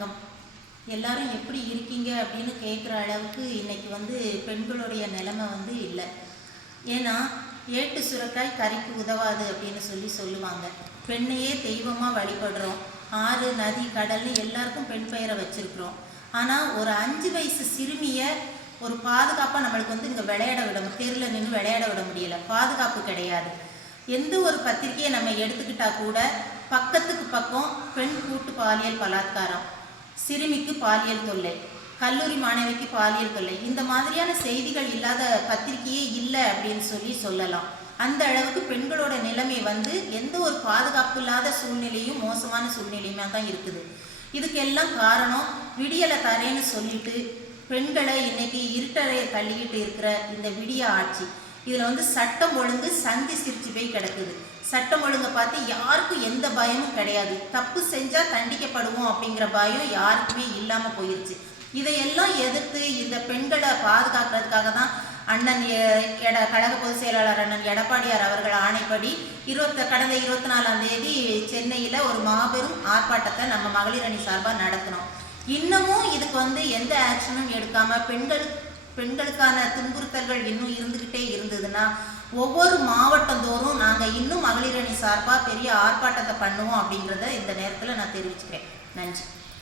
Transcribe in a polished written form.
வணக்கம். எல்லாரும் எப்படி இருக்கீங்க அப்படின்னு கேட்குற அளவுக்கு இன்னைக்கு பெண்களுடைய நிலைமை இல்லை. ஏன்னா ஏட்டு சுரக்காய் கறிக்கு உதவாது அப்படின்னு சொல்லுவாங்க. பெண்ணையே தெய்வமாக வழிபடுறோம். ஆறு நதி கடல்னு எல்லாருக்கும் பெண் பெயரை வச்சுருக்குறோம். ஆனால் ஒரு 5 வயசு சிறுமியை ஒரு பாதுகாப்பாக நம்மளுக்கு இங்கே விளையாட விட தெருவில் நின்று விளையாட விட முடியலை. பாதுகாப்பு கிடையாது. எந்த ஒரு பத்திரிகையை நம்ம எடுத்துக்கிட்டால் கூட பக்கத்துக்கு பக்கம் பெண் கூட்டு பாலியல் பலாத்காரம், சிறுமிக்கு பாலியல் தொல்லை, கல்லூரி மாணவிக்கு பாலியல் தொல்லை, இந்த மாதிரியான செய்திகள் இல்லாத பத்திரிகையே இல்லை அப்படின்னு சொல்லலாம். அந்த அளவுக்கு பெண்களோட நிலைமை எந்த ஒரு பாதுகாப்பு இல்லாத சூழ்நிலையும் மோசமான சூழ்நிலையுமா தான் இருக்குது. இதுக்கெல்லாம் காரணம் விடியலை தரேன்னு சொல்லிட்டு பெண்களை இன்னைக்கு இருட்டறையை தள்ளிக்கிட்டு இருக்கிற இந்த விடிய ஆட்சி. இதில் சட்டம் ஒழுங்கு சந்தி சிரிச்சு போய் கிடக்குது. சட்டம் ஒழுங்கை பார்த்து யாருக்கும் எந்த பயமும் கிடையாது. தப்பு செஞ்சால் தண்டிக்கப்படுவோம் அப்படிங்கிற பயம் யாருக்குமே இல்லாமல் போயிடுச்சு. இதையெல்லாம் எதிர்த்து இந்த பெண்களை பாதுகாக்கிறதுக்காக தான் அண்ணன் கழக பொதுச் செயலாளர் அண்ணன் எடப்பாடியார் அவர்கள் ஆணைப்படி கடந்த 24ஆம் தேதி சென்னையில் ஒரு மாபெரும் ஆர்ப்பாட்டத்தை நம்ம மகளிர் அணி சார்பாக நடத்தினோம். இன்னமும் இதுக்கு எந்த ஆக்ஷனும் எடுக்காமல் பெண்களுக்கான துன்புறுத்தல்கள் இன்னும் இருந்துக்கிட்டே இருந்ததுன்னா ஒவ்வொரு மாவட்டந்தோறும் நாங்கள் இன்னும் மகளிர் அணி சார்பாக பெரிய ஆர்ப்பாட்டத்தை பண்ணுவோம் அப்படிங்கிறத இந்த நேரத்தில் நான் தெரிவிச்சுக்கிறேன். நன்றி.